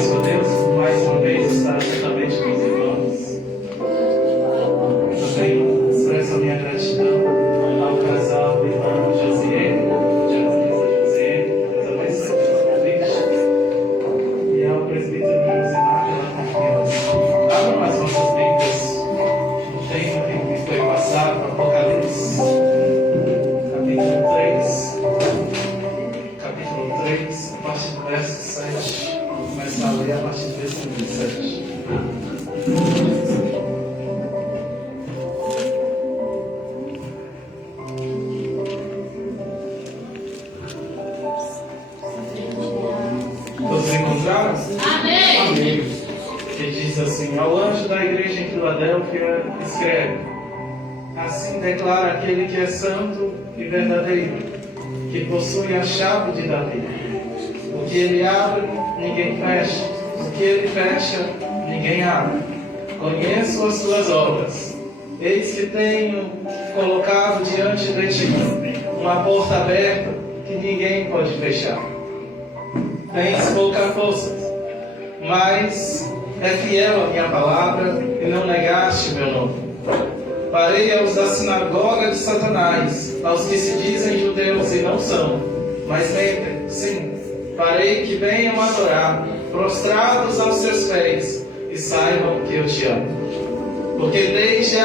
agradeço a Deus por mais uma vez estar juntamente com os irmãos. Também expresso a minha gratidão ao casal irmão Josiane, Deus abençoe pelo convite, e ao presbítero Josimar pela confiança. Abram as nossas Bíblias no tema que foi passado, Apocalipse, capítulo 3, a partir do verso 7. Vou começar a ler a partir do versículo 7. Todos encontraram? Amém! Amém. Que diz assim: ao anjo da igreja em Filadélfia, escreve: assim declara aquele que é santo e verdadeiro, que possui a chave de Davi. O que ele abre, ninguém fecha. O que ele fecha, ninguém abre. Conheço as tuas obras. Eis que tenho colocado diante de ti uma porta aberta que ninguém pode fechar. Tens pouca força, mas é fiel a minha palavra e não negaste meu nome. Parei aos da sinagoga de Satanás, aos que se dizem judeus e não são, mas mentem, sim. Parei que venham adorar, prostrados aos teus pés, e saibam que eu te amo. Porque deste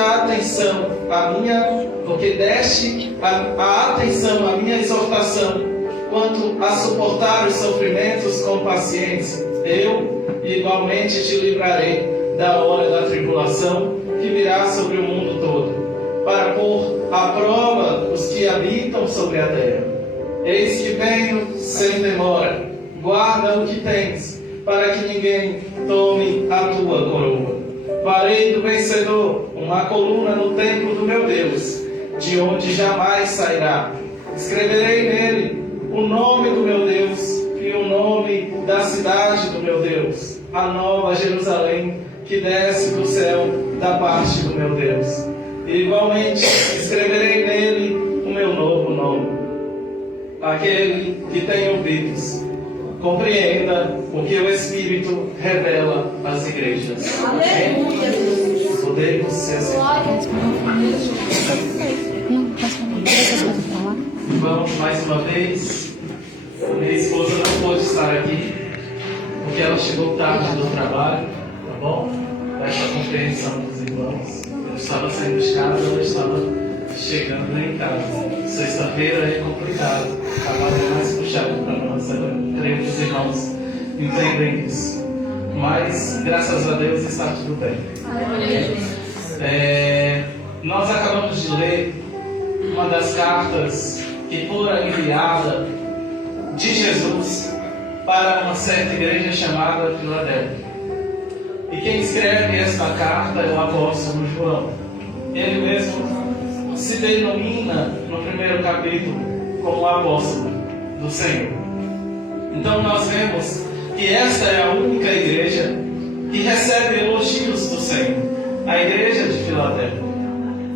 a atenção à minha exortação, quanto a suportar os sofrimentos com paciência, eu igualmente te livrarei da hora da tribulação que virá sobre o mundo todo, para pôr à prova os que habitam sobre a terra. Eis que venho sem demora, guarda o que tens, para que ninguém tome a tua coroa. Farei do vencedor uma coluna no templo do meu Deus, de onde jamais sairá. Escreverei nele o nome do meu Deus e o nome da cidade do meu Deus, a nova Jerusalém, que desce do céu da parte do meu Deus. E igualmente escreverei nele o meu novo nome. Aquele que tem ouvidos, compreenda o que o Espírito revela às igrejas. Aleluia! Podemos ser assim. Vamos mais uma vez. Minha esposa não pôde estar aqui, porque ela chegou tarde do trabalho, tá bom? Peço a compreensão dos irmãos. Eu estava saindo de casa, ela estava chegando em casa. Sexta-feira é complicado, o trabalho é mais puxado para nós. Eu creio que os irmãos entendem isso. Mas, graças a Deus, está tudo bem. Nós acabamos de ler uma das cartas que fora enviada de Jesus para uma certa igreja chamada Filadélfia. E quem escreve esta carta é o apóstolo João. Ele mesmo se denomina no primeiro capítulo como o apóstolo do Senhor. Então nós vemos que esta é a única igreja que recebe elogios do Senhor, a igreja de Filadélfia.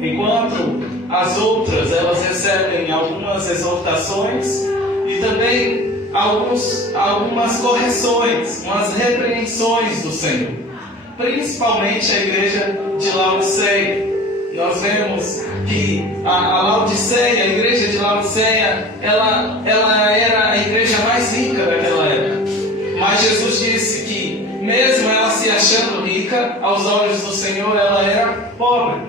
Enquanto as outras, elas recebem algumas exortações e também algumas correções, umas repreensões do Senhor. Principalmente a igreja de Laodiceia. Nós vemos que a Laodiceia, a igreja de Laodiceia, ela era a igreja mais rica daquela época. Mas Jesus disse que, mesmo ela se achando rica, aos olhos do Senhor ela era pobre.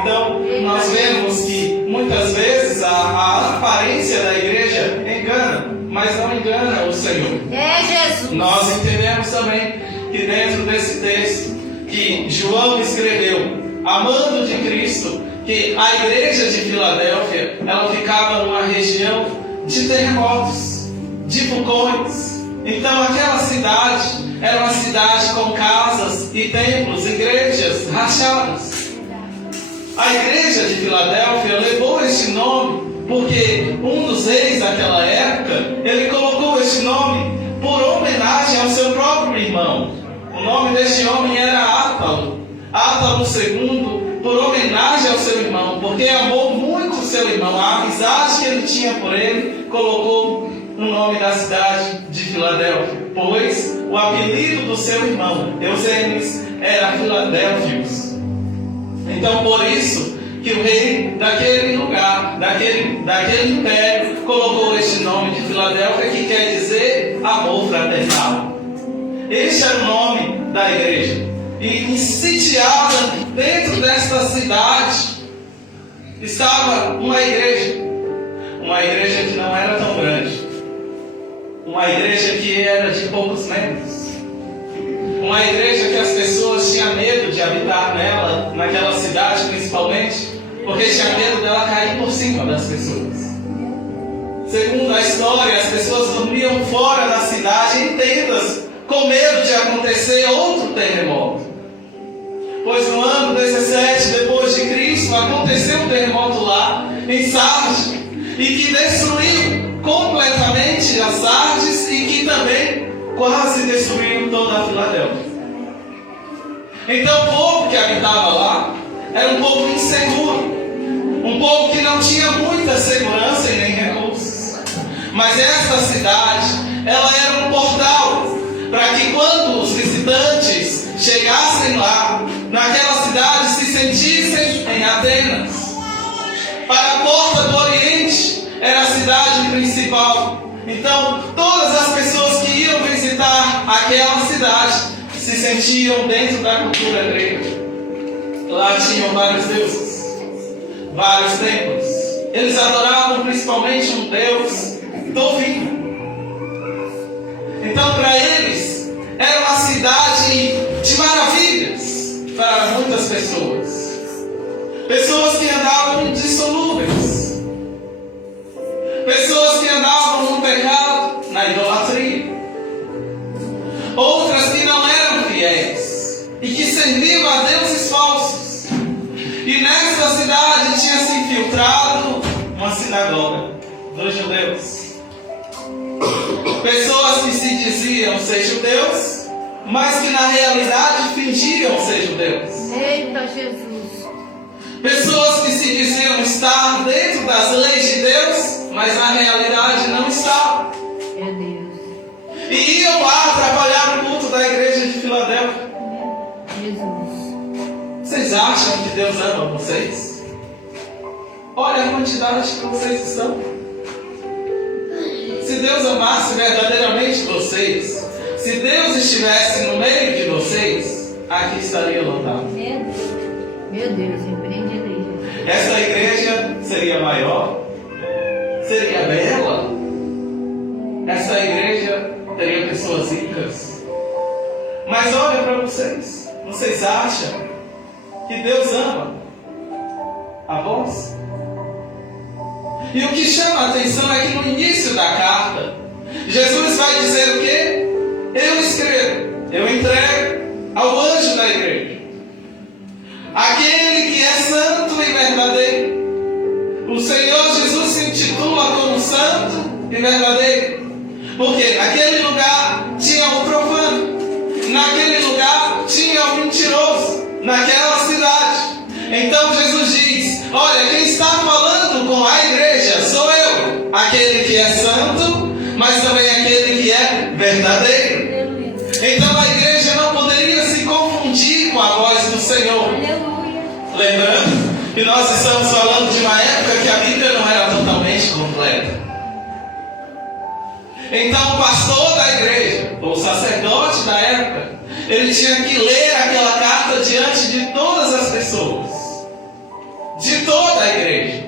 Então, nós vemos que muitas vezes a aparência da igreja engana, mas não engana o Senhor. É Jesus. Nós entendemos também que dentro desse texto que João escreveu, amando de Cristo, que a igreja de Filadélfia, ela ficava numa região de terremotos, de vulcões. Então aquela cidade era uma cidade com casas e templos, igrejas rachadas. A igreja de Filadélfia levou este nome porque um dos reis daquela época, ele colocou este nome por homenagem ao seu próprio irmão. O nome deste homem era Átalo II, por homenagem ao seu irmão, porque amou muito o seu irmão. A amizade que ele tinha por ele, colocou o nome da cidade de Filadélfia, pois o apelido do seu irmão, Eusenes, era Filadélfios. Então, por isso que o rei daquele lugar, daquele império, colocou este nome de Filadélfia, que quer dizer amor fraternal. Este era o nome da igreja. E sitiada dentro desta cidade estava uma igreja que não era tão grande, uma igreja que era de poucos membros, uma igreja que as pessoas tinham medo de habitar nela, naquela cidade principalmente, porque tinha medo dela cair por cima das pessoas. Segundo a história, as pessoas dormiam fora da cidade em tendas, com medo de acontecer outro terremoto. Pois no ano 17 depois de Cristo aconteceu um terremoto lá em Sardes, e que destruiu completamente as Sardes e que também quase destruiu toda a Filadélfia. Então o povo que habitava lá era um povo inseguro, um povo que não tinha muita segurança e nem recursos. Mas esta cidade, ela era um portal para que quando os visitantes chegassem lá, naquela cidade, se sentissem em Atenas. Para a porta do Oriente era a cidade principal. Então, todas as pessoas que iam visitar aquela cidade se sentiam dentro da cultura grega. Lá tinham vários deuses, vários templos. Eles adoravam principalmente um deus do vinho. Então, para eles, era uma cidade de maravilhas para muitas pessoas. Pessoas que andavam indissolúveis. Pessoas que andavam no pecado, na idolatria. Outras que não eram fiéis e que serviam a deuses falsos. E nessa cidade tinha se infiltrado uma sinagoga dos judeus. Pessoas que se diziam ser judeus, mas que na realidade fingiam ser judeus. Eita Jesus! Pessoas que se diziam estar dentro das leis de Deus, mas na realidade não estavam. Meu Deus! E iam lá atrapalhar o culto da igreja de Filadélfia. Jesus! Vocês acham que Deus ama vocês? Olha a quantidade que vocês estão. Se Deus amasse verdadeiramente vocês, se Deus estivesse no meio de vocês, aqui estaria lotado. Meu Deus, repreende a igreja. Essa igreja seria maior, seria bela. Essa igreja teria pessoas ricas. Mas olha para vocês. Vocês acham que Deus ama a vós? E o que chama a atenção é que no início da carta, Jesus vai dizer o quê? Eu escrevo, eu entrego ao anjo da igreja, aquele que é santo e verdadeiro. O Senhor Jesus se intitula como santo e verdadeiro, porque naquele lugar tinha o profano, naquele lugar tinha o mentiroso, naquela cidade. Então Jesus diz: olha, quem está falando com a igreja sou eu, aquele que é santo, mas também aquele que é verdadeiro. Então a igreja não poderia se confundir com a voz do Senhor. Lembrando que nós estamos falando de uma época que a Bíblia não era totalmente completa. Então o pastor da igreja, ou o sacerdote da época, ele tinha que ler aquela carta diante de todas as pessoas, de toda a igreja.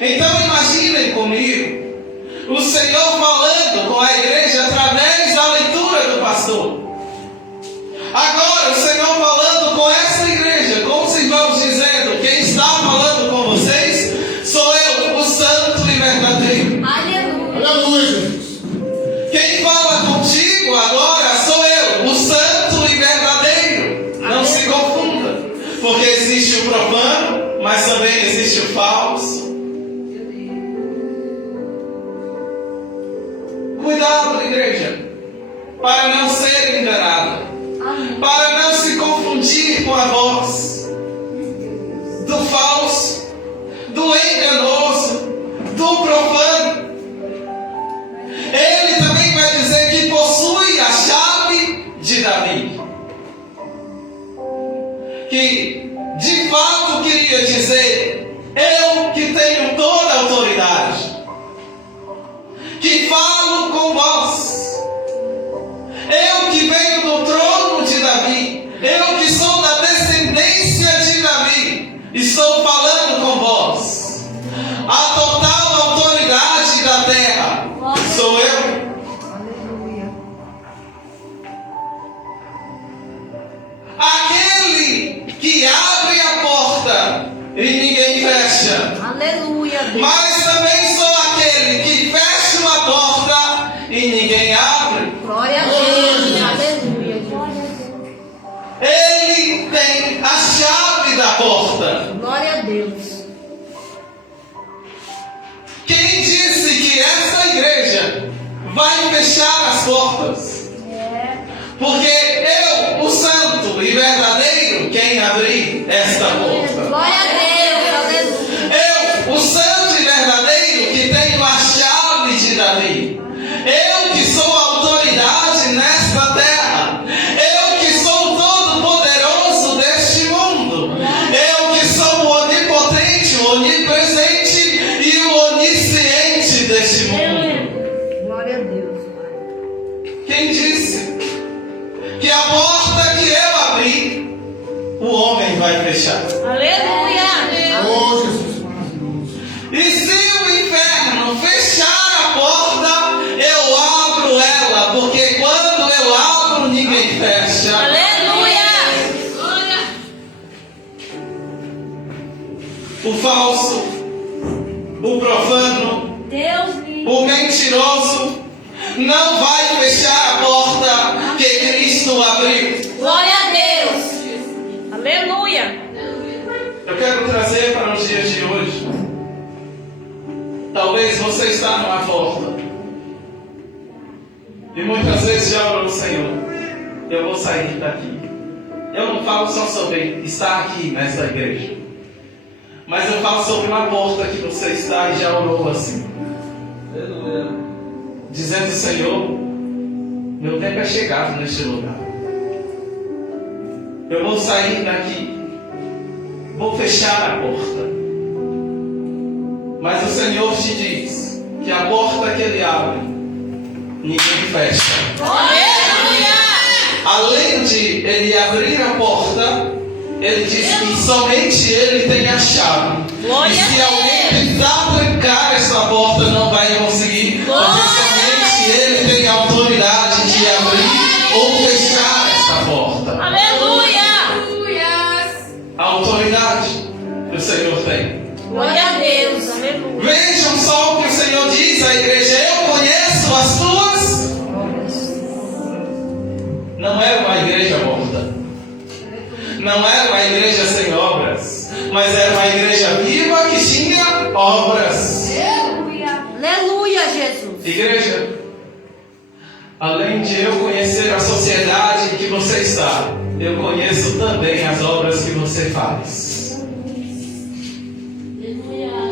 Então imaginem comigo o Senhor falando com a igreja através da leitura do pastor. Agora o Senhor falando com essa igreja, como os irmãos dizendo: quem está falando com vocês sou eu, o santo e verdadeiro. Aleluia! Aleluia! Quem fala contigo agora sou eu, o santo e verdadeiro. Não se confunda, porque existe o profano, mas também existe o falso. Cuidado, igreja, para não ser enganado, para não se confundir com a voz do falso, do enganoso, do profano. Ele também vai dizer que possui a chave de Davi, que de fato queria dizer: eu que tenho toda a autoridade, que falo com vós, eu que venho do trono de Davi, eu que sou da descendência de Davi, estou falando com vós. A total autoridade da terra sou eu. Aleluia. Aquele que abre a porta e ninguém fecha. Aleluia, Deus. Mas também sou aquele que fecha uma porta e ninguém abre. Glória a Deus. Aleluia, Deus. Ele tem a chave da porta. Glória a Deus. Quem disse que essa igreja vai fechar as portas? Porque eu, o santo e verdadeiro, quem abrir esta porta. Glória a Deus. Aleluia. Eu, o santo e verdadeiro, que tenho a chave de Davi. Eu que sou a autoridade nesta terra. Eu que sou o todo-poderoso deste mundo. Eu que sou o onipotente, o onipresente e o onisciente deste mundo. Glória a Deus, Pai. Quem disse que a porta que eu abri, o homem vai fechar? Aleluia. Oh, Jesus. E se o inferno fechar a porta, eu abro ela, porque quando eu abro, ninguém fecha. Aleluia. O falso, o profano, Deus livre. o mentiroso não vai fechar a porta que Cristo abriu. Glória a Deus. Aleluia. Eu quero trazer para os dias de hoje. Talvez você está numa porta e muitas vezes já orou: Senhor, eu vou sair daqui. Eu não falo só sobre estar aqui nessa igreja, mas eu falo sobre uma porta que você está e já orou assim, dizendo: Senhor, meu tempo é chegado neste lugar. Eu vou sair daqui, vou fechar a porta. Mas o Senhor te diz que a porta que Ele abre, ninguém fecha. Aleluia. Além de Ele abrir a porta, Ele diz que somente Ele tem a chave. Glória E se a Deus. alguém tentar trancar essa porta, não vai conseguir. Porque somente Ele tem a autoridade de abrir ou fechar essa porta. Aleluia. A autoridade que o Senhor tem. Glória a Deus. Aleluia. Vejam só o que o Senhor diz à igreja: eu conheço as tuas. Não era uma igreja morta, não era uma igreja sem obras, mas era uma igreja viva que tinha obras. Aleluia, Jesus. Igreja, além de eu conhecer a sociedade em que você está, eu conheço também as obras que você faz.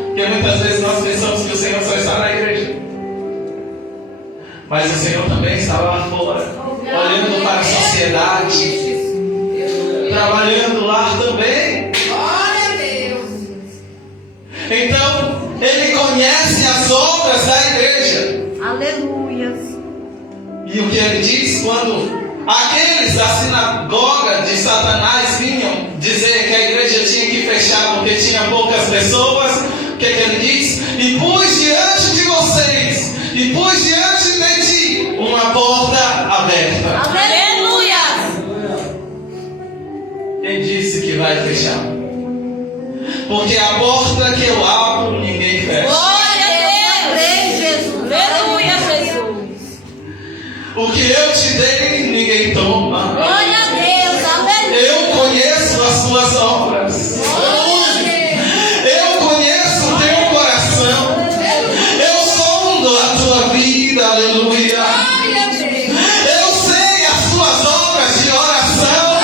Porque muitas vezes nós pensamos que o Senhor só está na igreja, mas o Senhor também está lá fora, olhando para a sociedade, trabalhando lá também. Então, Ele conhece as obras da igreja. Aleluia. E o que Ele diz quando aqueles da sinagoga de Satanás vinham dizer que a igreja tinha que fechar porque tinha poucas pessoas, o que Ele diz? E pus diante de vocês, e pus diante de ti, uma porta aberta. Aleluia. Quem disse que vai fechar? Porque a porta que eu abro, ninguém fecha. Glória a Deus. Jesus. Aleluia, Jesus. O que eu te dei, ninguém toma. Glória a Deus. Aleluia. Eu conheço as tuas obras. Eu conheço o teu coração. Eu sondo a tua vida. Aleluia. Eu sei as tuas obras de oração.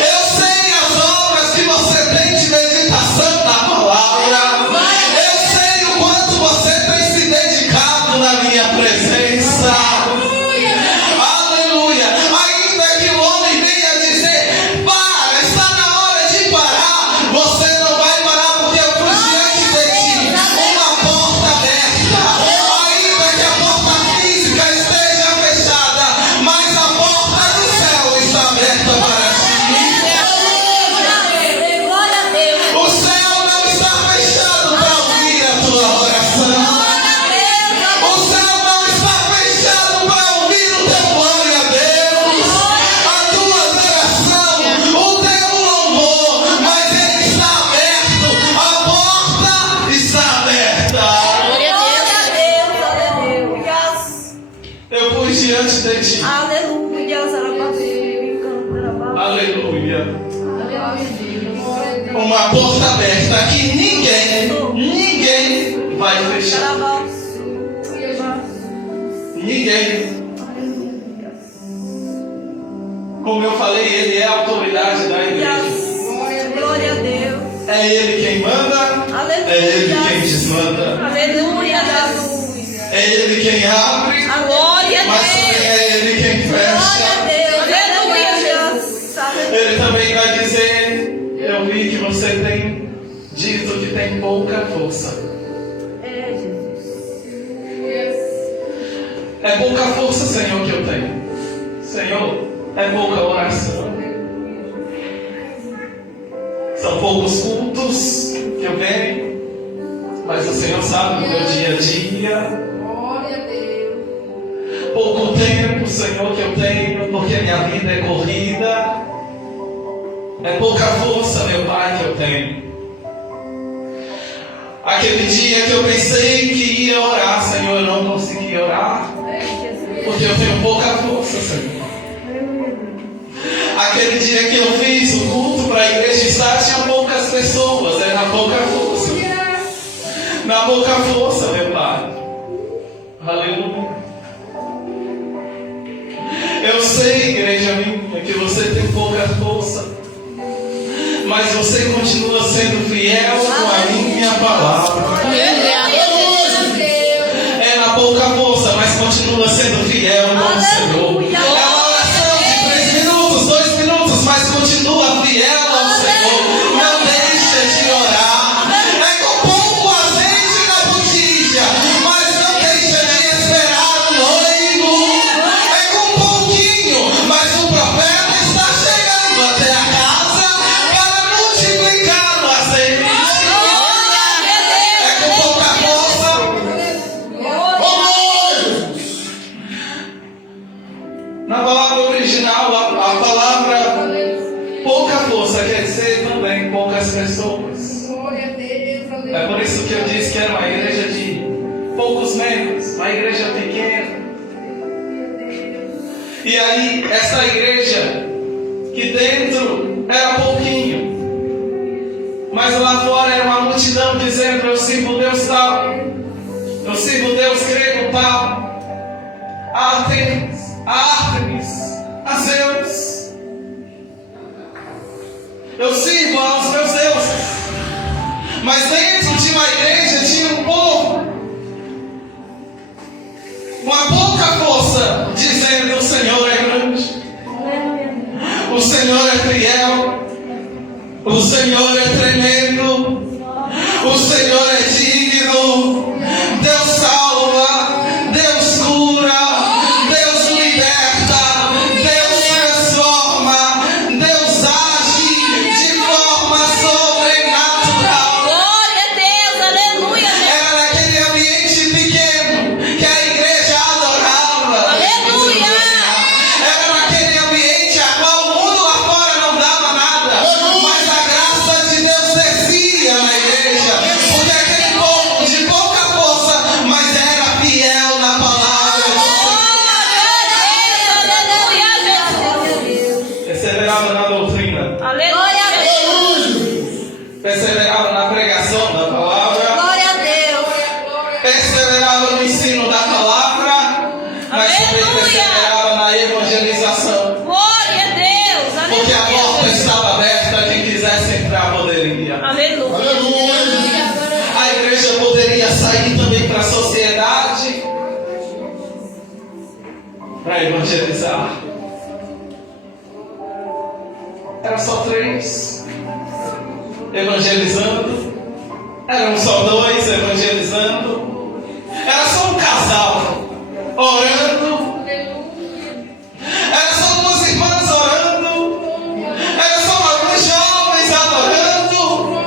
Eu sei as obras que você tem de meditação na palavra. Eu sei o quanto você tem se dedicado na minha presença. Aleluia. porta aberta que ninguém vai fechar. Ninguém. Como eu falei, Ele é a autoridade da igreja. Glória a Deus. É Ele quem manda. Aleluia. É Ele quem desmanda. Aleluia, Jesus. É Ele quem abre. Glória a Mas Deus. também é Ele quem Glória a fecha. Deus. Aleluia, Jesus. Ele também vai dizer: eu vi que você tem dito que tem pouca força. É, Jesus. É pouca força, Senhor, que eu tenho. Senhor, é pouca oração. São poucos cultos que eu venho. Mas o Senhor sabe o meu dia a dia. Glória a Deus. Pouco tempo, Senhor, que eu tenho, porque minha vida é corrida. É pouca força, meu Pai, que eu tenho. Aquele dia que eu pensei que ia orar, Senhor, eu não consegui orar. Porque eu tenho pouca força, Senhor. Aquele dia que eu fiz o culto para a igreja estar, tinha poucas pessoas. Era pouca força. Na pouca força, meu Pai. Aleluia. Eu sei, igreja minha, que você tem pouca força. Mas você continua sendo fiel com a minha palavra. É na pouca força, mas continua sendo fiel com o Senhor. É uma oração de 3 minutos, 2 minutos, mas continua fiel ao Senhor. Não deixa de orar. É com pouco azeite na botija, mas não deixa de esperar o noivo. É com pouquinho, mas o profeta está chegando até a casa para multiplicar o azeite. É com pouca força. Na palavra original, a palavra pouca força quer dizer também poucas pessoas. É por isso que eu disse que era uma igreja de poucos membros, uma igreja pequena. E aí, essa igreja, que dentro era pouquinho, mas lá fora era uma multidão dizendo: eu sirvo Deus tal, eu sirvo Deus grego tal, a Artemis, a Zeus. Eu sirvo aos meus deuses. Mas dentro de uma igreja tinha um povo, uma pouca força, dizendo: o Senhor é grande, o Senhor é fiel, o Senhor é tremendo, o Senhor é digno. Deus salva, Deus cura, Deus liberta, Deus transforma, Deus age de forma sobrenatural. Glória a Deus, aleluia. Era naquele ambiente pequeno que a igreja adorava. Aleluia. Era naquele ambiente a qual o mundo lá fora não dava nada, mas a graça de Deus descia na igreja. Porque aquele povo de pouca força, mas era fiel na palavra do Senhor. Perseverava na doutrina, Aleluia a Deus. perseverava na pregação da palavra, Glória a Deus. perseverava no ensino da palavra, mas também Aleluia. perseverava na evangelização. Glória a Deus. Porque a porta Aleluia. estava aberta, quem quisesse entrar poderia. Aleluia. A igreja poderia sair também para a sociedade para evangelizar. Era só 3 evangelizando, eram só 2 evangelizando, era só um casal orando, era só umas irmãs orando, era só alguns jovens adorando,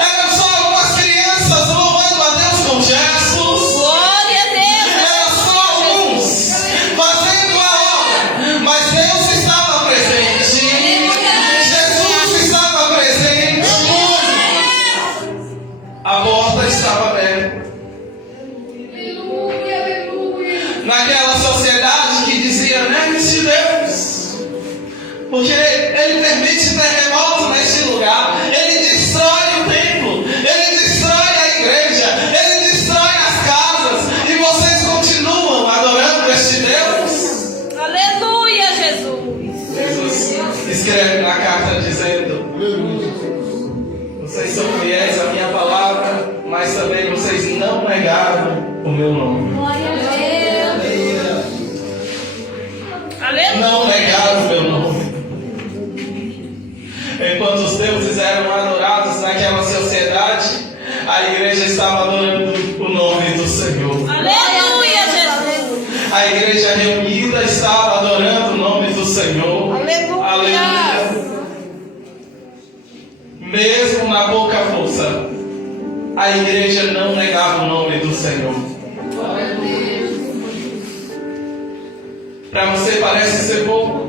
eram só algumas crianças louvando a Deus com gestos. Glória a Deus. Era só alguns fazendo a obra, mas Deus estava presente. Jesus estava presente. A porta estava aberta. Naquela sociedade que dizia: lembre-se de Deus, porque Ele permite terremoto neste lugar, Ele Vocês são fiéis à minha palavra, mas também vocês não negaram o meu nome. Glória a Deus. Não negaram o meu nome. Enquanto os deuses eram adorados naquela sociedade, a igreja estava adorando o nome do Senhor. Aleluia, Jesus. A igreja reunida estava adorando o nome do Senhor. Aleluia. Mesmo na pouca força, a igreja não negava o nome do Senhor. Para você parece ser pouco.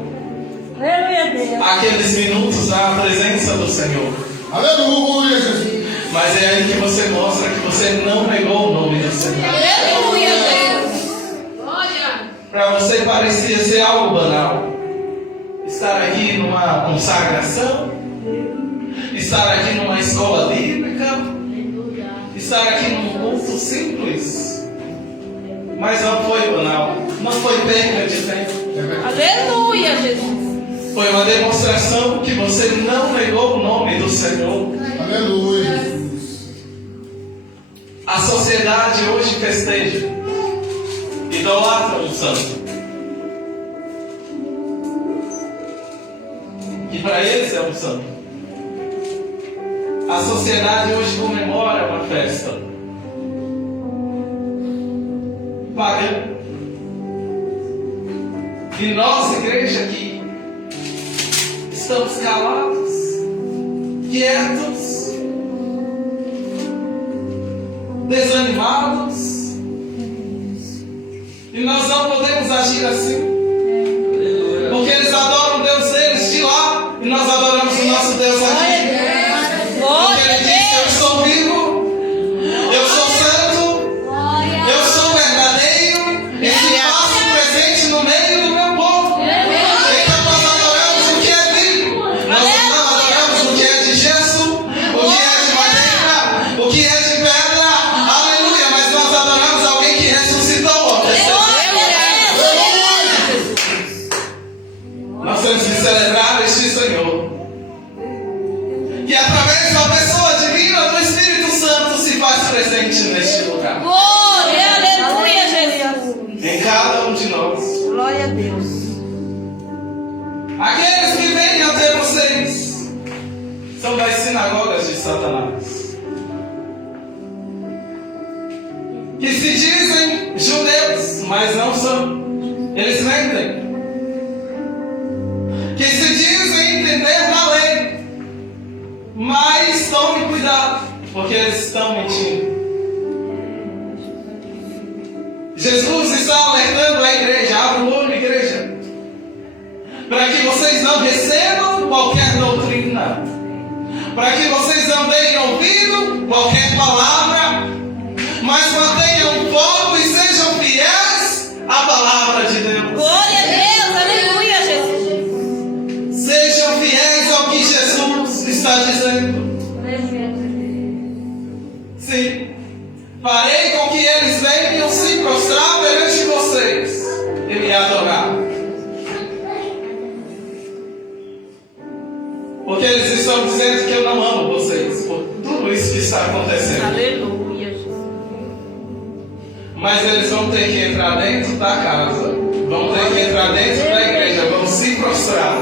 Aqueles minutos na presença do Senhor. Aleluia, Jesus. Mas é aí que você mostra que você não negou o nome do Senhor. Aleluia, Jesus. Glória. Para você parecia ser algo banal. Estar aqui numa consagração, estar aqui numa escola bíblica, estar aqui num culto simples. Mas não foi banal, não foi perda de tempo. Aleluia, Jesus. Foi uma demonstração que você não negou o nome do Senhor. Aleluia. A sociedade hoje festeja, idolatra um santo, que para eles é um santo. A sociedade hoje comemora uma festa pagã. E nós, igreja, aqui estamos calados, quietos, desanimados, e nós não podemos agir assim, porque eles adoram o Deus deles de lá, e nós adoramos o nosso Deus aqui. Porque ele disse: eu sou vivo, eu sou santo, eu sou verdadeiro, e me faço presente no meio do meu povo. Então nós adoramos o que é vivo, nós não adoramos o que é de gesso, o que é de madeira, o que é de pedra. Aleluia, mas nós adoramos alguém que ressuscitou. Nós temos que celebrar este Senhor, que através da pessoa divina do Espírito Santo se faz presente neste lugar, Aleluia, Jesus. em cada um de nós. Glória a Deus. Aqueles que vêm até vocês são das sinagogas de Satanás, que se dizem judeus, mas não são. Eles mentem. Que se dizem entender na lei, mas tome cuidado, porque eles estão mentindo. Jesus está alertando a igreja, abre o olho, igreja, para que vocês não recebam qualquer doutrina, para que vocês não deem ouvido qualquer palavra, mas mantenham o foco e sejam fiéis à palavra de Deus. Glória a Deus. Aleluia, Jesus. Sejam fiéis ao que Jesus está dizendo. Sim. Farei com que eles venham se prostrar perante vocês e me adorar. Porque eles estão dizendo que eu não amo vocês por tudo isso que está acontecendo. Aleluia, Jesus. Mas eles vão ter que entrar dentro da casa, vão ter que entrar dentro da igreja, vão se prostrar,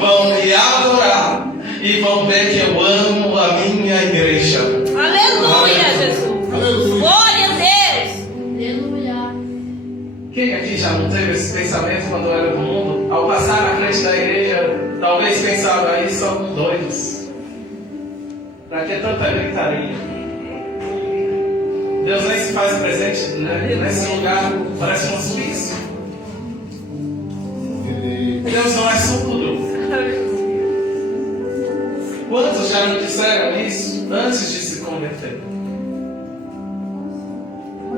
vão me adorar e vão ver que eu amo a minha igreja. Aleluia, Jesus. Aleluia. Glória a Deus. Quem aqui já não teve esse pensamento quando era do mundo? Ao passar na frente da igreja, talvez pensava: aí são doidos. Pra que tanta gritaria? Deus nem se faz presente, né? Nesse lugar, parece um hospício. Deus não é surdo. Quantos já me disseram isso antes de se converter?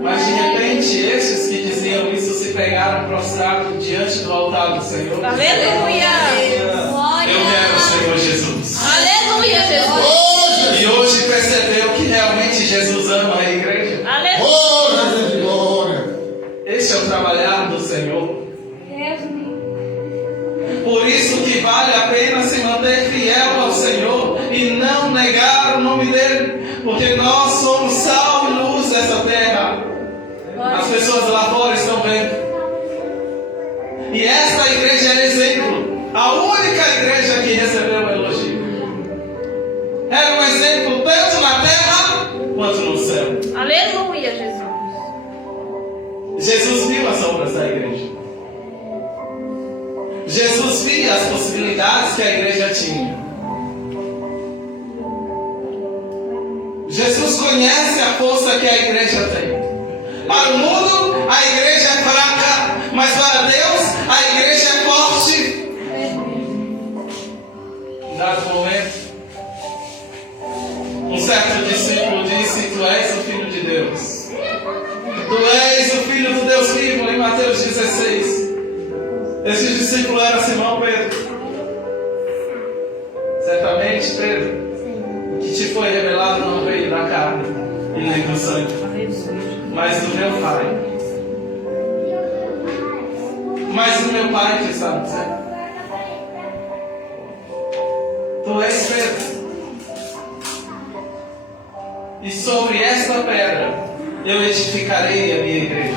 Mas de repente, esses que diziam isso se pegaram prostrados diante do altar do Senhor. Aleluia. Eu quero o Senhor Jesus. Aleluia, Jesus. E hoje percebeu que realmente Jesus ama a igreja. Aleluia. Glória, glória. Este é o trabalhar do Senhor. Por isso que vale a pena se manter fiel ao Senhor. e não negar o nome dele, porque nós somos sal e luz dessa terra. As pessoas lá fora estão vendo. E esta igreja é exemplo. A única igreja que recebeu o elogio. Era um exemplo tanto na terra quanto no céu. Aleluia, Jesus. Jesus viu as obras da igreja. Jesus via as possibilidades que a igreja tinha. Jesus conhece a força que a igreja tem. Para o mundo, a igreja é fraca, mas para Deus, a igreja é forte. Em dado momento, um certo discípulo disse: Tu és o Filho de Deus. Tu és o Filho do Deus vivo, em Mateus 16. Esse discípulo era Simão Pedro. Certamente, Pedro, o que te foi revelado não veio da carne e nem do sangue, mas do meu Pai. Mas do meu Pai que está no céu. Tu és Pedro. E sobre esta pedra eu edificarei a minha igreja.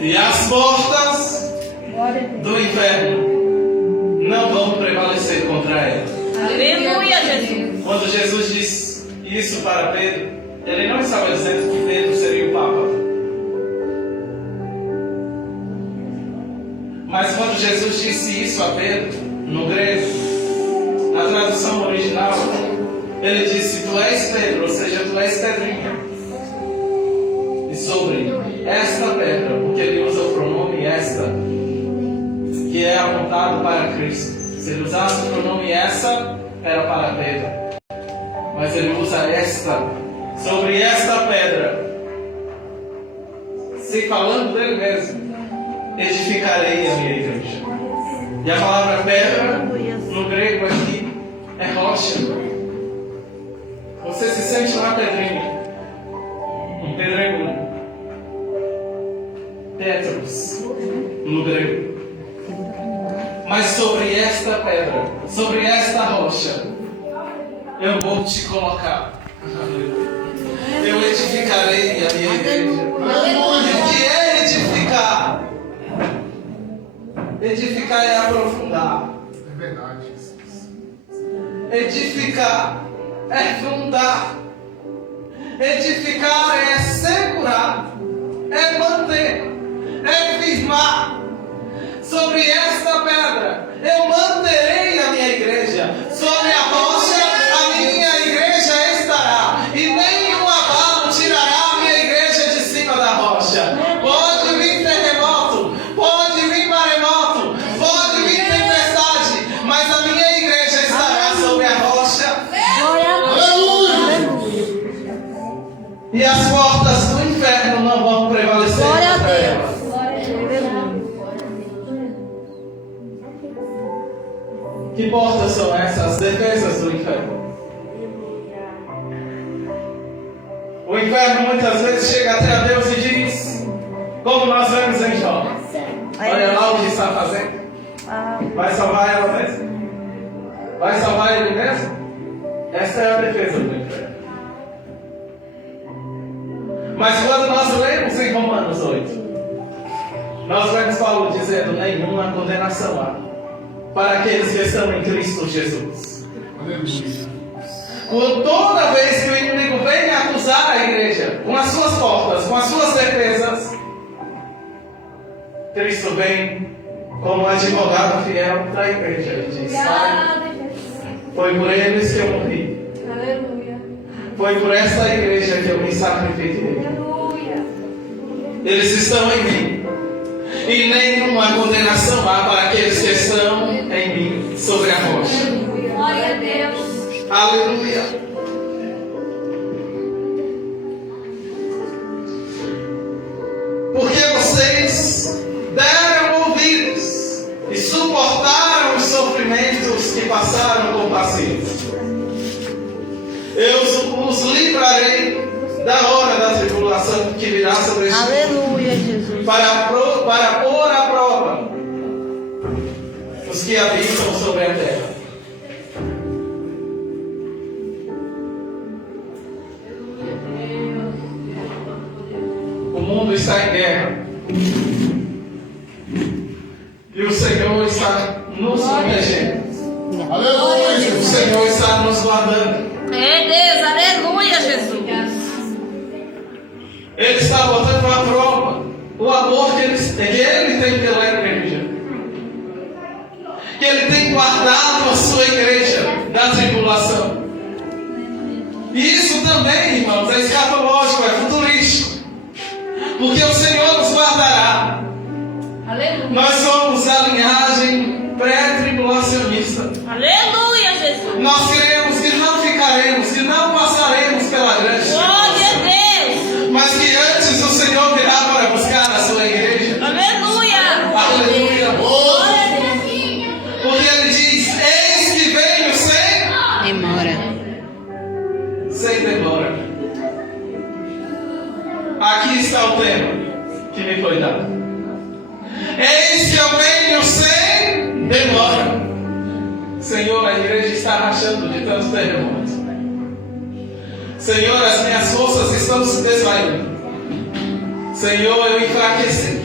E as portas do inferno não vão prevalecer contra ela. Aleluia, Jesus. Quando Jesus disse isso para Pedro, ele não estava dizendo que Pedro seria o Papa. Mas quando Jesus disse isso a Pedro, no grego, na tradução original, ele disse: Tu és Pedro, ou seja, tu és pedrinha. E sobre esta pedra, porque ele usa o pronome esta, que é apontado para Cristo. Se ele usasse o pronome essa, era para Pedro. Mas ele usa esta. Sobre esta pedra, se falando dele mesmo, edificarei a minha igreja. E a palavra pedra, no grego aqui, é rocha. Você se sente uma pedrinha, um pedregulho. Petros, no grego. Mas sobre esta pedra, sobre esta rocha, eu vou te colocar. Eu edificarei a minha igreja. O que é edificar? Edificar é aprofundar. É verdade. Edificar é fundar. Edificar é segurar, é manter, é firmar. Sobre esta pedra eu manterei a minha igreja. Sobre a rocha a minha igreja estará, e nenhum abalo tirará a minha igreja de cima da rocha. Pode vir terremoto, pode vir maremoto, pode vir tempestade, mas a minha igreja estará sobre a rocha. E as portas do inferno não vão prevalecer contra ela. Que portas são essas? As defesas do inferno. O inferno muitas vezes chega até a Deus e diz, como nós vemos em Jó: olha lá o que está fazendo. Vai salvar ela mesmo? Vai salvar ele mesmo? Essa é a defesa do inferno. Mas quando nós lemos em Romanos 8, nós vemos Paulo dizendo: nenhuma condenação há para aqueles que estão em Cristo Jesus. Toda vez que o inimigo vem acusar a igreja com as suas portas, com as suas defesas, Cristo vem como advogado fiel da igreja e diz: foi por eles que eu morri. Foi por esta igreja que eu me sacrifiquei. Eles estão em mim. E nenhuma condenação há para aqueles que estão em mim, sobre a rocha. Glória a Deus. Aleluia. Porque vocês deram ouvidos e suportaram os sofrimentos que passaram com paciência. Eu os livrarei da hora da tribulação que virá sobre este mundo. Aleluia, Jesus. Para pôr à prova os que habitam sobre a terra. está em guerra. E o Senhor está nos protegendo. Aleluia, O Jesus. Senhor está nos guardando. É Deus, aleluia, Jesus. Ele está botando à prova o amor que ele tem pela igreja. Que ele tem guardado a sua igreja da tribulação. E isso também, irmãos, é escatológico, é futurístico. Porque o Senhor nos guardará. Aleluia. Nós somos a linhagem pré-tribulacionista. Aleluia, Jesus. Nós cremos que não ficaremos, que não passaremos pela grande Glória tribulação. a Deus. Mas que antes o Senhor virá para buscar a sua igreja. Aleluia. Aleluia. Glória a Deus. Porque ele diz: eis que venho sem demora. Aqui está o tema que me foi dado. Eis que eu venho sem demora. Senhor, a igreja está rachando de tantos terremotos. Senhor, as minhas forças estão se desvaindo. Senhor, eu enfraqueci.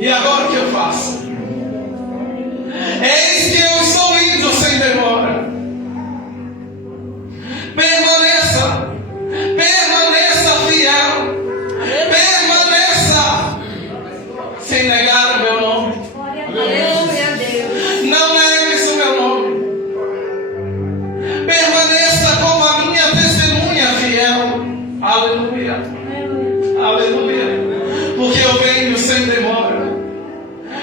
E agora o que eu faço? Eis que eu estou indo sem demora. Permaneça. Permaneça fiel. Permaneça. Sem negar o meu nome. Aleluia, Deus. Não negue o meu nome. Permaneça como a minha testemunha fiel. Aleluia. Aleluia. Porque eu venho sem demora.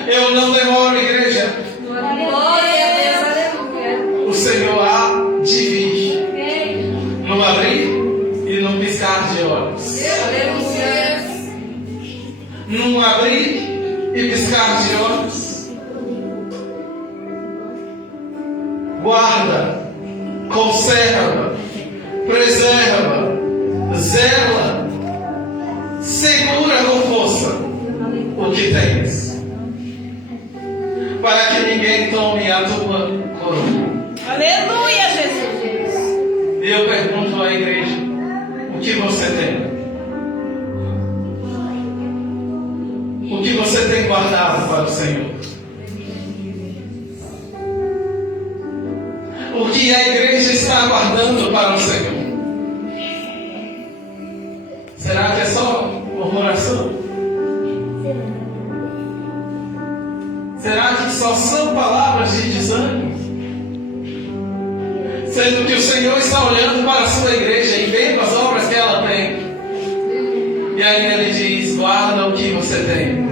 Eu não demoro, igreja. Glória a Deus, aleluia. O Senhor há de vir. No abrir e no piscar de olhos. Aleluia. Num abrir e piscar de olhos. Guarda, conserva, preserva, zela, segura com força o que tens, para que ninguém tome a tua coroa. Aleluia, Jesus. E eu pergunto à igreja: o que você tem? O que você tem guardado para o Senhor? O que a igreja está guardando para o Senhor? Será que é só murmuração? Será que só são palavras de desânimo? Sendo que o Senhor está olhando para a sua igreja e vendo as obras que ela tem. E aí ele diz: guarda o que você tem.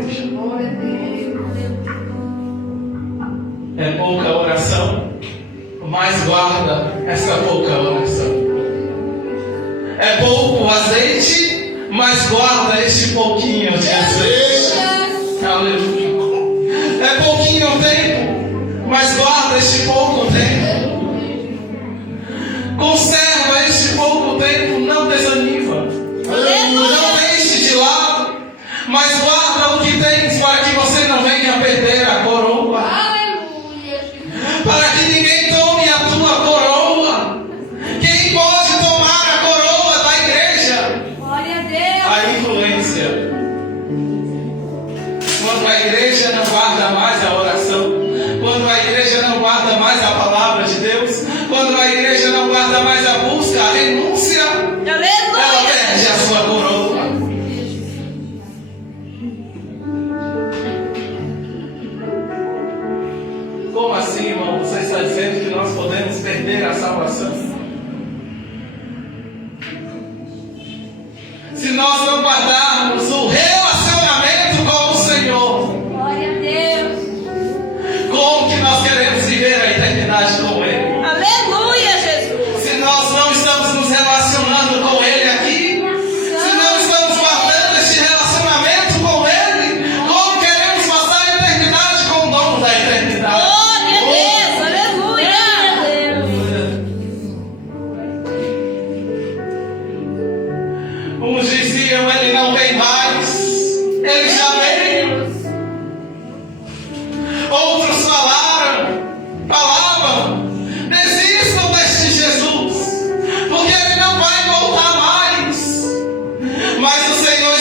É pouca oração, mas guarda essa pouca oração. É pouco azeite, mas guarda este pouquinho de azeite. Aleluia. É pouquinho tempo, mas guarda este pouco tempo. Conserva este pouco tempo, não desanima. Não deixe de lado, mas guarda o que tens para que você não venha perder a coroa. Para que ninguém tome a tua coroa. Quem pode tomar a coroa da igreja? Glória a Deus. A influência. Quando a igreja não guarda mais a oração, quando a igreja não guarda mais a palavra de Deus, quando a igreja não guarda mais a busca, a renúncia, ela perde a sua coroa. Como assim, irmão? Você está dizendo que nós podemos perder a salvação? Se nós não guardarmos o relacionamento com o Senhor, Glória a Deus. como que nós queremos viver a eternidade com Ele? Aleluia, Jesus. Se nós não estamos nos relacionando com Ele aqui, se não estamos guardando este relacionamento com Ele, como queremos passar a eternidade com o dono da eternidade? Glória a Deus. Aleluia. Uns diziam: Ele não vem mais, Ele já veio. Outros falavam: desistam deste Jesus, porque Ele não vai voltar mais. Mas o Senhor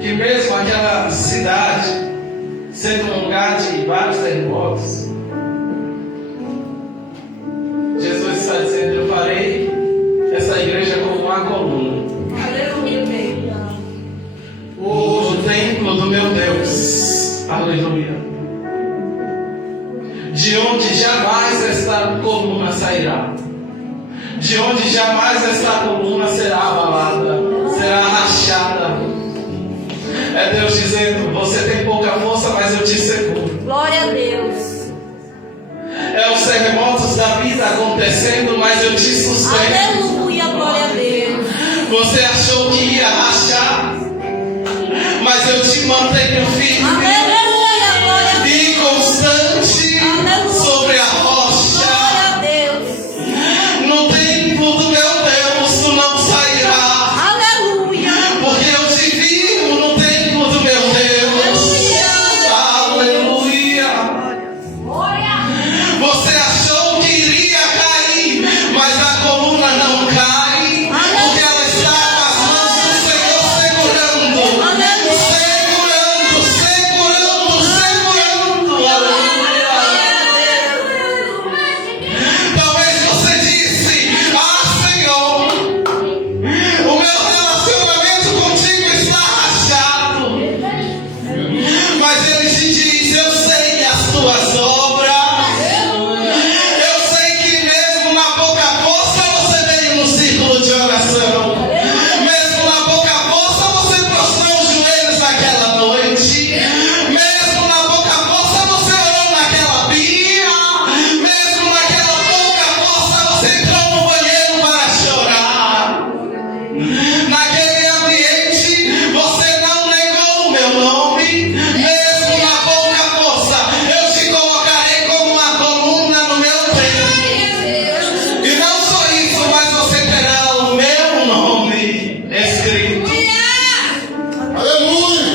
Que mesmo aquela cidade, sendo um lugar de vários terremotos, Jesus está dizendo: eu farei essa igreja como uma coluna. O templo do meu Deus. Aleluia. De onde jamais esta coluna sairá. De onde jamais esta coluna será abalada, será rachada. É Deus dizendo: você tem pouca força, mas eu te seguro. Glória a Deus. É os terremotos da vida acontecendo, mas eu te sustento. Aleluia, glória a Deus. Você achou que ia rachar, mas eu te mantenho firme. Aleluia, glória a Deus. E constante. Aleluia. Sobre a rocha. Glória a Deus. No templo do meu Deus tu não sairás. Aleluia. Porque eu te firmo no templo do meu Deus. Aleluia. Você achou que iria cair, mas a coluna não cai. Porque ela está com as mãos do Senhor segurando. Segurando. Aleluia. Talvez você disse: ah, Senhor, o meu relacionamento contigo está rachado. Mas Ele te diz: eu sei as tuas obras. Eu sei que mesmo na pouca força você veio no círculo de oração. Mesmo na pouca força você prostrou os joelhos naquela noite. Mesmo na pouca força você orou naquela pia. Mesmo naquela pouca força você entrou no banheiro para chorar. Naquele ambiente você não negou o meu nome. Mesmo na pouca força eu te colocarei como uma coluna no meu templo. E não só isso, mas você terá o meu nome escrito. Aleluia.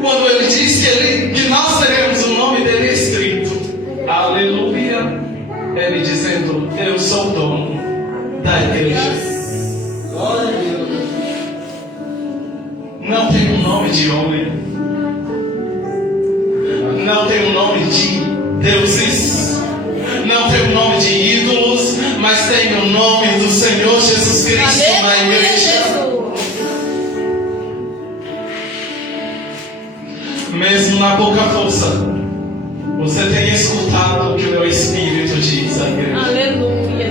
Quando ele diz que nós teremos o nome dele escrito, aleluia, ele dizendo: eu sou o dono da igreja. Glória a Deus. Não tem um nome de homem, não tem um nome de deuses, não tem um nome de ídolos, mas tem o nome do Senhor Jesus Cristo na Aleluia, igreja. Jesus. Mesmo na pouca força, você tem escutado o que o meu Espírito diz à igreja. Aleluia.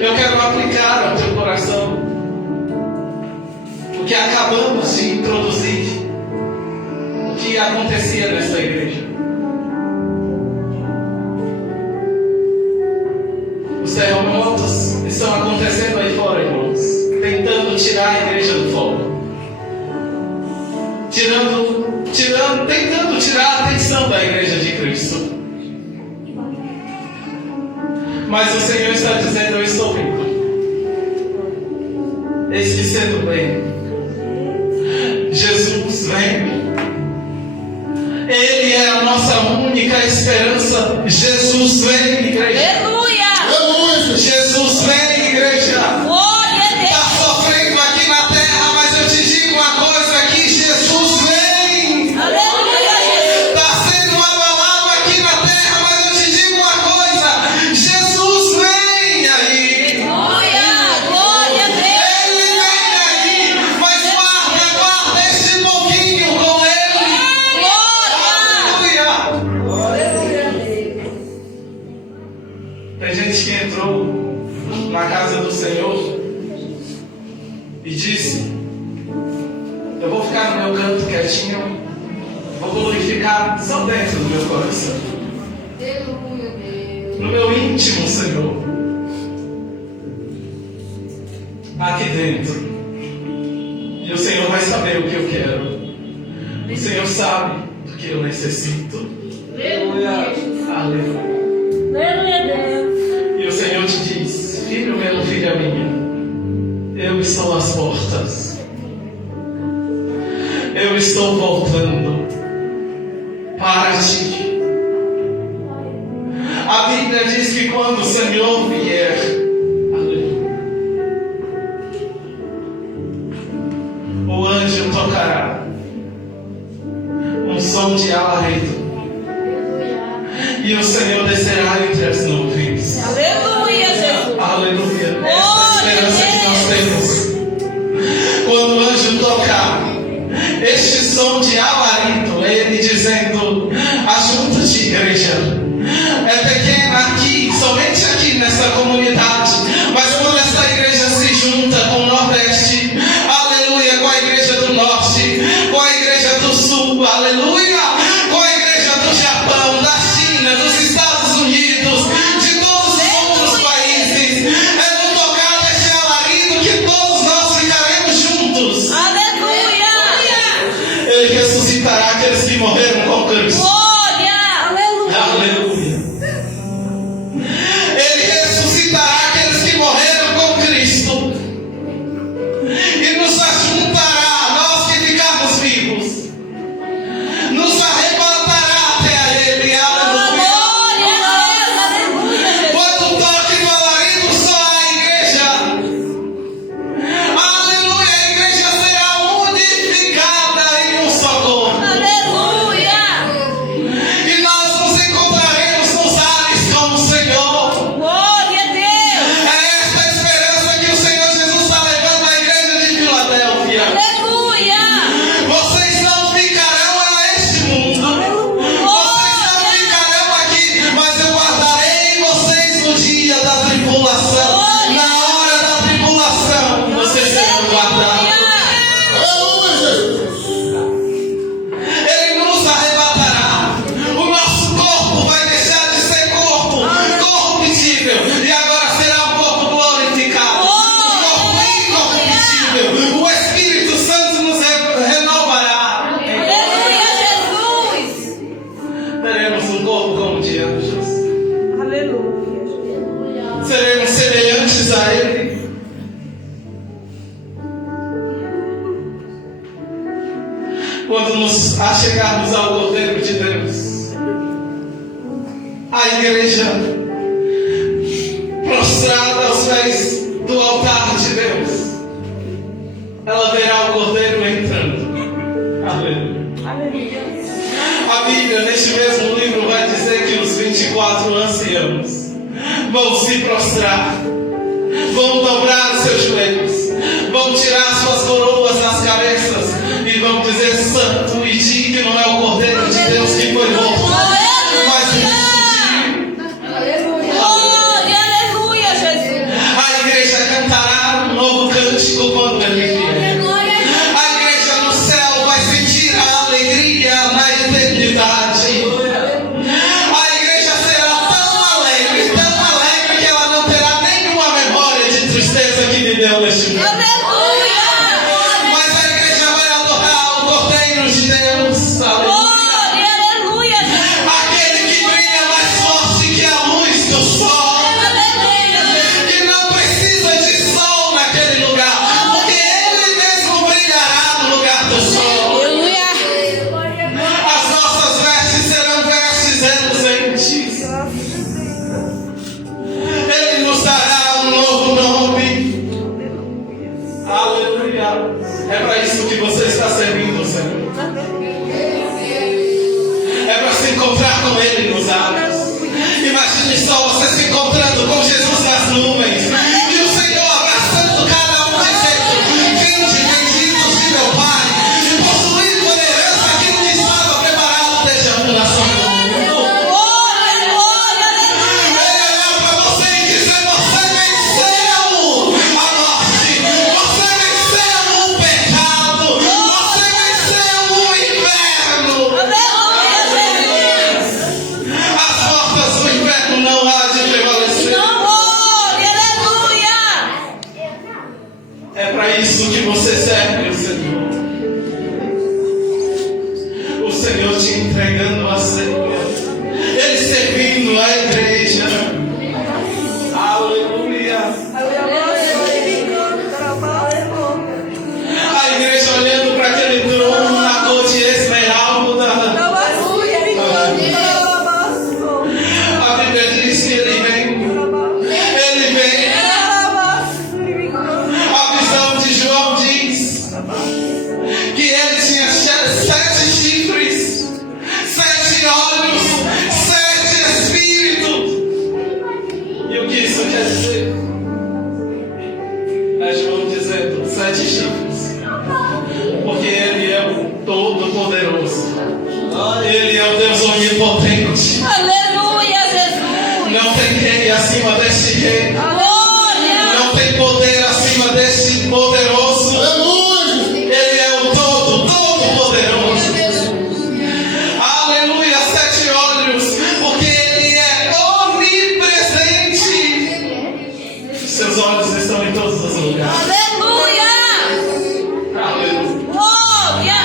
Eu quero aplicar ao teu coração o que acabamos de introduzir, o que acontecia nesta igreja. Os terremotos estão acontecendo aí fora, irmãos, tentando tirar a igreja do foco. Tentando tirar a atenção da igreja de Cristo. Mas o Senhor está dizendo: eu estou vindo. Eis que cedo vem. Jesus vem. Ele é a nossa única esperança. Jesus vem, igreja. Aleluia. Aleluia. Jesus vem, igreja. Glória a Deus. Está sofrendo aqui na terra, mas eu te digo uma coisa aqui: Jesus vem. Aleluia, Jesus. Está sendo abalado aqui na terra, mas eu te digo uma coisa: Jesus vem aí. Glória a Deus. Ele vem aí, mas guarda este pouquinho com Ele. Aleluia. Tem gente que entrou na casa do Senhor e disse: eu vou ficar no meu canto quietinho, vou glorificar só dentro do meu coração, no meu íntimo, Senhor, aqui dentro. E o Senhor vai saber o que eu quero. O Senhor sabe do que eu necessito. Aleluia. Aleluia, Deus. E o Senhor te diz: filho meu, filha minha, eu estou às portas. Eu estou voltando para ti. A Bíblia diz que quando o Senhor vier, aleluia, o anjo tocará um som de alarido. E o Senhor descerá entre as nuvens. Aleluia, Jesus. Aleluia. Essa é a esperança que nós temos. Quando o anjo tocar este som de alarido, ele dizendo: ajunta-te, igreja. É pequena aqui, somente aqui nessa comunidade. Mas quando essa igreja se junta com o Nordeste, aleluia, com a igreja do Norte, com a igreja do Sul, aleluia, com a igreja do Japão, da China, dos Estados Unidos, de todos os outros países, é no tocar deste alarido que todos nós ficaremos juntos. Aleluia. Ele ressuscitará aqueles que morreram com Cristo. Glória. Aleluia. Aleluia. Ele ressuscitará aqueles que morreram com Cristo e nos ajuntará, nós que ficarmos vivos, nos arrebatará até a Ele. Aleluia. Quando toque o alarido, só a igreja, aleluia, a igreja será unificada em um só corpo. Aleluia. E nós nos encontraremos nos ares com o Senhor. Glória a Deus. É esta a esperança que o Senhor Jesus está levando à igreja de Filadélfia. Aleluia. Vocês não ficarão a este mundo. Vocês não ficarão aqui, mas eu guardarei vocês no dia da tribulação. Na hora da tribulação, vocês serão guardados. Aleluia, Jesus. Ele nos arrebatará. O nosso corpo vai deixar de ser corpo corruptível e agora será um corpo glorificado. Um corpo incorruptível. O Espírito Santo nos renovará. Aleluia, Jesus. Teremos um corpo como de anjos. Aleluia. Seremos semelhantes a Ele. Quando nos achegarmos ao Cordeiro de Deus, a igreja prostrada aos pés do altar de Deus, ela verá o Cordeiro entrando. Aleluia. A Bíblia, neste mesmo livro, vai dizer que os 24 anciãos vão se prostrar, vão dobrar os seus joelhos, vão tirar suas coroas das cabeças e vão dizer: santo e digno é o Cordeiro de Deus que foi morto, mas ressuscitou. Glória, aleluia, Jesus. A igreja cantará um novo cântico quando ele vier. A igreja no céu vai sentir a alegria na eternidade. A igreja será tão alegre que ela não terá nenhuma memória de tristeza que viveu neste mundo. Aleluia. Mas a igreja vai adorar o Cordeiro de Deus. Aleluia. Glória, aleluia, Jesus. Aquele que brilha mais forte que a luz do sol. Que não precisa de sol naquele lugar, porque Ele mesmo brilhará no lugar do sol. As nossas vestes serão vestes reluzentes. Ele nos dará um novo nome. Aleluia. É para isso que você está servindo, Senhor. É para se encontrar com Ele nos ares. Imagine só você se encontrando com Jesus nas nuvens. E o Senhor abraçando cada um, dizendo: vinde benditos de meu Pai, e possuindo a herança aquilo que estava preparado desde a fundação do mundo. Glória, glória, aleluia. Ele olhar para você e dizer: você venceu a morte, você venceu o pecado, você venceu o inferno. Aleluia, Jesus. As portas do inferno não há de prevalecer. Glória, aleluia. É para isso que você serve o Senhor. O Senhor te entregando a ceia, Ele servindo a igreja. Aleluia. A igreja olhando para aquele trono na cor de esmeralda. A Bíblia diz acima deste rei. Glória. Não tem poder acima deste poderoso. Aleluia. Ele é o todo-poderoso. Aleluia, 7 olhos, porque Ele é onipresente. Seus olhos estão em todos os lugares. Aleluia. Aleluia. Glória.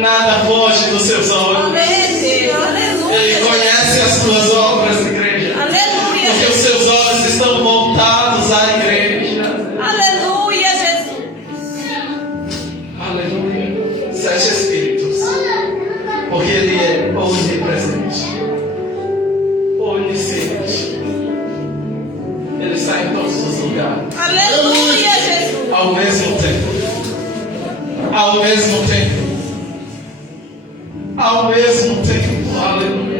Nada foge dos seus olhos. Ele Aleluia. conhece as tuas obras, igreja. Aleluia. Porque os seus olhos estão voltados à igreja. Aleluia, Jesus. Aleluia. 7 Espíritos. Porque Ele é onipresente. Onisciente. Ele está em todos os lugares. Aleluia, Jesus. Ao mesmo tempo. Ao mesmo tempo. Ao mesmo tempo. Aleluia.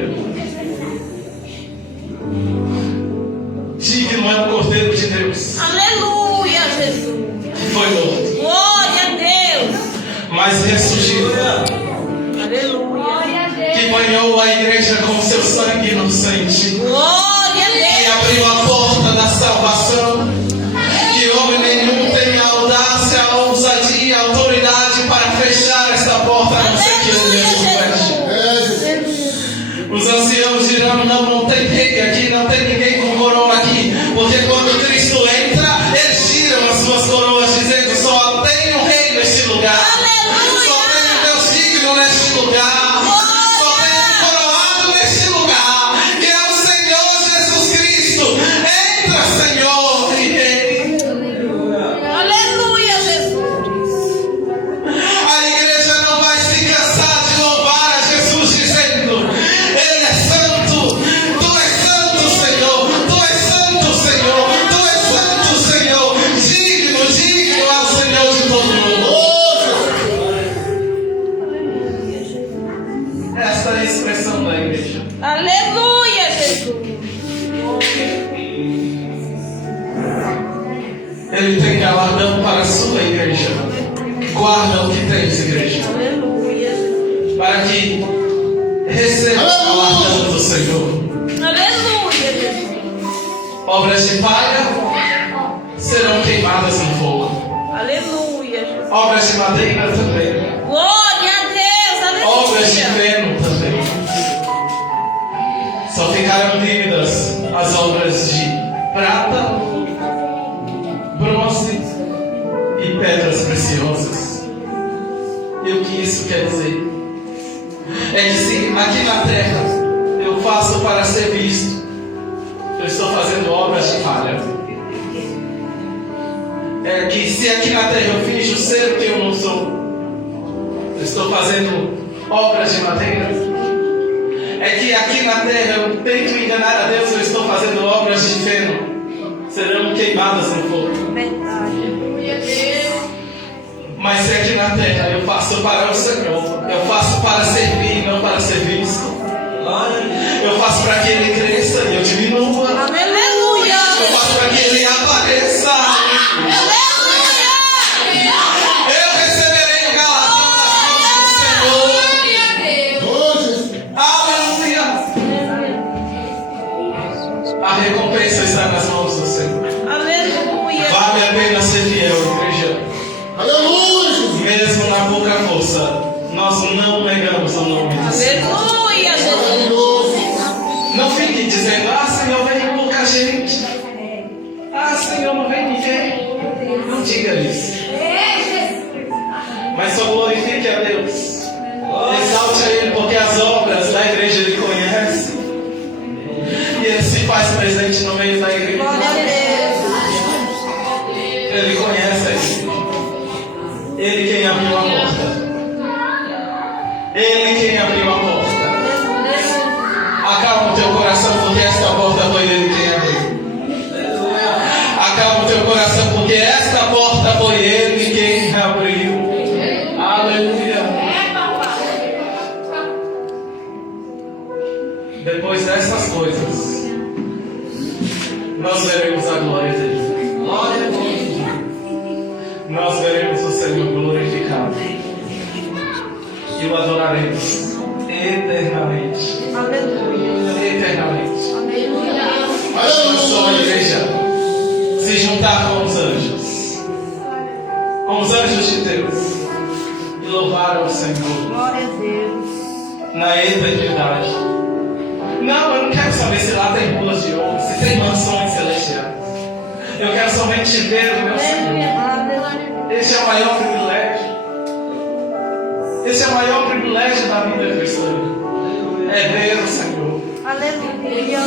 Digno é o Cordeiro de Deus Aleluia, Jesus. que foi morto, Glória a Deus. mas ressurgiu, Aleluia. que banhou a igreja com seu sangue inocente, Glória a que Deus. abriu a porta da salvação, que homem nenhum tem a audácia, a ousadia, a autoridade para fechar esta porta, a não ser que Ele mesmo feche. É, Jesus. Os anciãos dirão: não tem rei aqui, não tem ninguém com coroa aqui, porque quando Cristo entra, eles tiram as suas coroas, dizendo: só tem um rei neste lugar, só tem um Deus digno neste lugar, só tem um coroado neste lugar, que é o Senhor Jesus Cristo. Entra, Senhor e Rei. Aleluia, Jesus. A igreja não vai se cansar de louvar a Jesus, dizendo: Ele é santo, Tu és santo, Senhor, Tu és santo, Senhor, Tu és santo, Senhor, digno ao Senhor de todo mundo. Esta é a expressão da igreja. Aleluia, Jesus. Ele tem galardão para a sua igreja. Guarda o que tens, igreja, Aleluia, Jesus. para que receba o galardão do Senhor. Aleluia, Jesus. Obras de palha serão queimadas no fogo. Aleluia, Jesus. Obras de madeira também. Glória a Deus. Obras de Aleluia. feno também. Só ficaram lívidas as obras de prata, bronze e pedras preciosas. E o que isso quer dizer? É que se aqui na terra eu faço para ser visto, eu estou fazendo obras de palha. É que se aqui na terra eu finjo ser o que eu não sou, eu estou fazendo obras de madeira. É que aqui na terra eu tento enganar a Deus, eu estou fazendo obras de feno, serão queimadas no fogo. Verdade. Mas se aqui na terra eu faço para o Senhor, eu faço para servir, não para ser visto. Eu faço para que Ele cresça e eu diminua. Aleluia. Eu faço para que Ele apareça. Aleluia. Eu receberei o galardão das mãos do Senhor. Hoje. Aleluia. A recompensa está nas mãos do Senhor. Aleluia. Vale a pena ser fiel, igreja. Aleluia. Mesmo na pouca força, nós não negamos o nome do Senhor. Aleluia, Jesus. Aleluia. Não fique dizendo: ah, Senhor, vem pouca gente. Ah, Senhor, não vem ninguém. Não diga isso. Mas só glorifique a Deus. Exalte a Ele, porque as obras da igreja Ele conhece. E Ele se faz presente no meio da igreja. Glória a Deus. Ele conhece a igreja. Ele quem abriu a porta. Ele quem abriu a porta. Acalma o teu coração, porque esta porta foi Ele quem abriu. Acalma o teu coração, porque esta porta foi Ele quem abriu. Aleluia. Depois dessas coisas, nós veremos a glória dele. Glória a Deus. Nós veremos o Senhor glorificado e o adoraremos eternamente. Aleluia. Eternamente. Aleluia. Mas nós só na eternidade. Não, eu não quero saber se lá tem ruas de ouro, se tem mansões celestiais. Eu quero somente ver o meu Senhor. Esse é o maior privilégio. Esse é o maior privilégio da vida cristã. É ver o Senhor. Aleluia.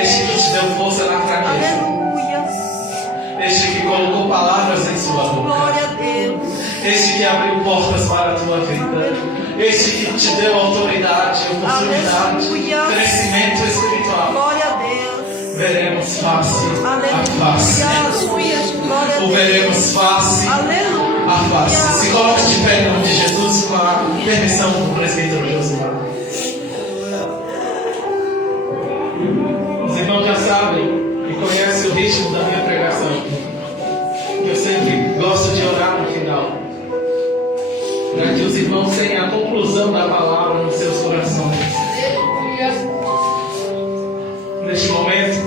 Este que te deu força na fraqueza. Aleluia. Este que colocou palavras em sua boca. Glória a Deus. Este que abriu portas para a tua vida. Este que te deu autoridade, oportunidade, Aleluia. crescimento espiritual. Glória a Deus. Veremos face Aleluia. a face. Aleluia. Glória a Ou Deus. veremos face Aleluia. a face. Se coloque de pé em nome de Jesus com a permissão do presbítero Josimar. Os irmãos já sabem e conhecem o ritmo da minha pregação. Eu sempre gosto de orar no final, para que os irmãos tenham a conclusão da palavra nos seus corações. Neste momento,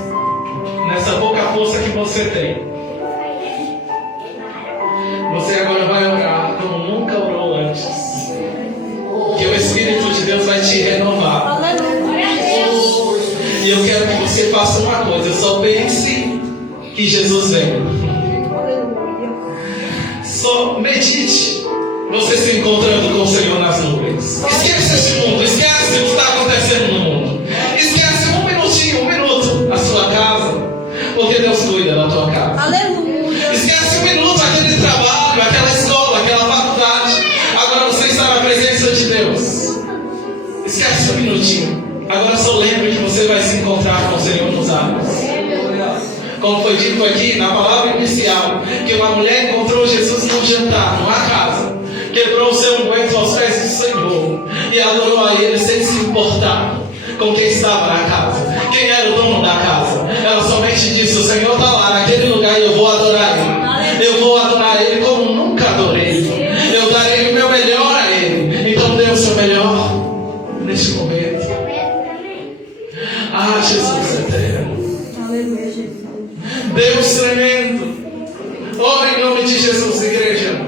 nessa pouca força que você tem, você agora vai orar como nunca orou antes. Que o Espírito de Deus vai te renovar. Aleluia. E eu quero que você faça uma coisa: só pense que Jesus vem. Só medite você se encontrando com o Senhor nas nuvens. Esquece este mundo, esquece o que está acontecendo no mundo. Esquece um minuto a sua casa, porque Deus cuida da tua casa. Aleluia. Esquece um minuto aquele trabalho, aquela escola, aquela faculdade. Agora você está na presença de Deus. Esquece um minutinho. Agora só lembre que você vai se encontrar com o Senhor nos ares. Como foi dito aqui na palavra inicial, que uma mulher encontrou Jesus num jantar, numa casa, quebrou o seu unguento aos pés do Senhor e adorou a Ele sem se importar com quem estava na casa, quem era o dono da casa. Ela somente disse: o Senhor está lá naquele lugar e eu vou adorar Ele. Eu vou adorar Ele como nunca adorei. Eu darei o meu melhor a Ele. Então dê o seu melhor neste momento. Ah, Jesus eterno. Aleluia, Jesus. Deus tremendo. Ora em nome de Jesus, igreja.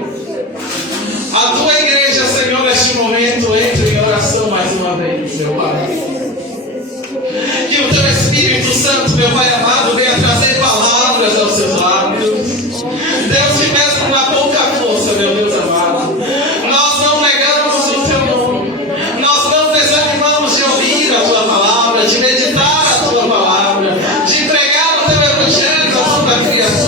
A tua igreja, Senhor, neste momento, entra em oração mais uma vez, meu Pai. Que o teu Espírito Santo, meu Pai amado, venha trazer palavras aos seus lábios. Deus, que mesmo na pouca força, meu Deus amado, nós não negamos o teu nome. Nós não desanimamos de ouvir a tua palavra, de meditar a tua palavra, de entregar o teu evangelho à tua criação.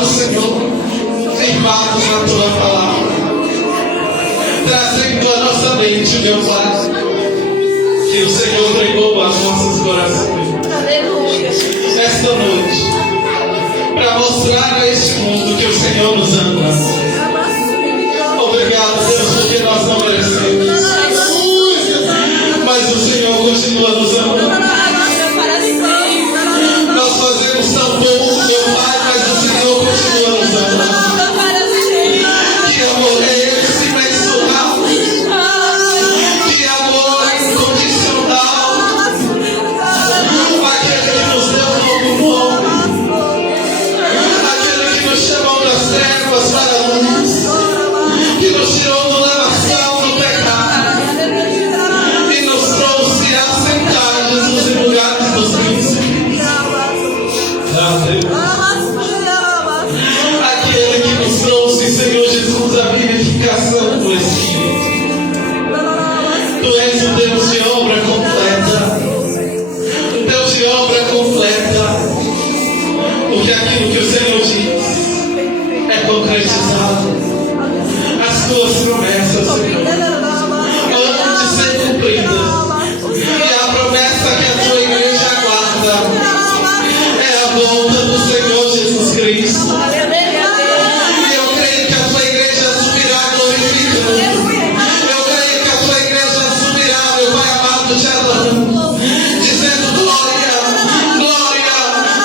obrigado, Senhor, firmados na tua palavra, trazendo à nossa mente, meu Pai, que o Senhor pregou aos nossos corações esta noite, para mostrar a este mundo que o Senhor nos ama. Obrigado, Deus, porque nós não merecemos, mas o Senhor continua nos amando. Nós fazemos tão pouco, meu Pai, mas o Senhor continua nos amando. Que amor é esse imensural? Que amor incondicional? Aquele que nos deu um novo nome, aquele que nos chamou das trevas para a luz, que nos tirou do lamaçal do pecado e nos trouxe a sentar Jesus em lugares dos príncipes. Aquele que nos trouxe, Senhor Jesus, a vivificação do Espírito. Tu és um Deus de obra completa, um Deus de obra completa, porque aquilo que o Senhor diz é concretizado. As tuas promessas, Senhor, hão de ser cumpridas, e a promessa que a tua igreja aguarda é a volta do Senhor Jesus Cristo. E eu creio que a tua igreja subirá glorificando. Eu creio que a tua igreja subirá, meu Pai amado, te adorando, dizendo glória, glória,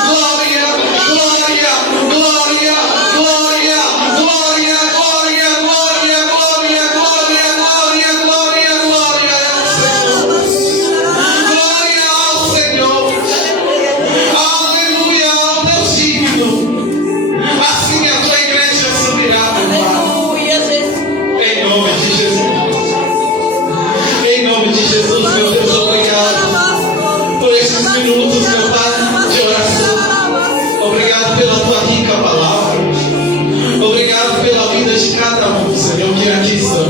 glória, glória, glória, glória, glória, glória, glória, glória, glória, glória, glória, glória ao Senhor. Aleluia ao Deus digno. Assim a tua igreja subirá, meu Pai. Em nome de Jesus. Em nome de Jesus, meu Deus, obrigado por esses minutos, meu Pai, de oração. Obrigado pela tua rica palavra. Obrigado pela vida de cada um, Senhor, que aqui estão.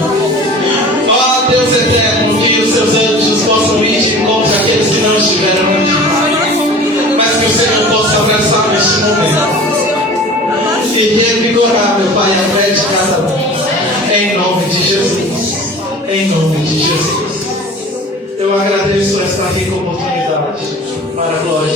Ó Deus eterno, que os seus anjos possam ir de encontro àqueles que não estiveram aqui, mas que o Senhor possa abraçar neste momento e revigorar, meu Pai, a fé de cada um. Em nome de Jesus. Em nome de Jesus. Eu agradeço esta rica oportunidade para a glória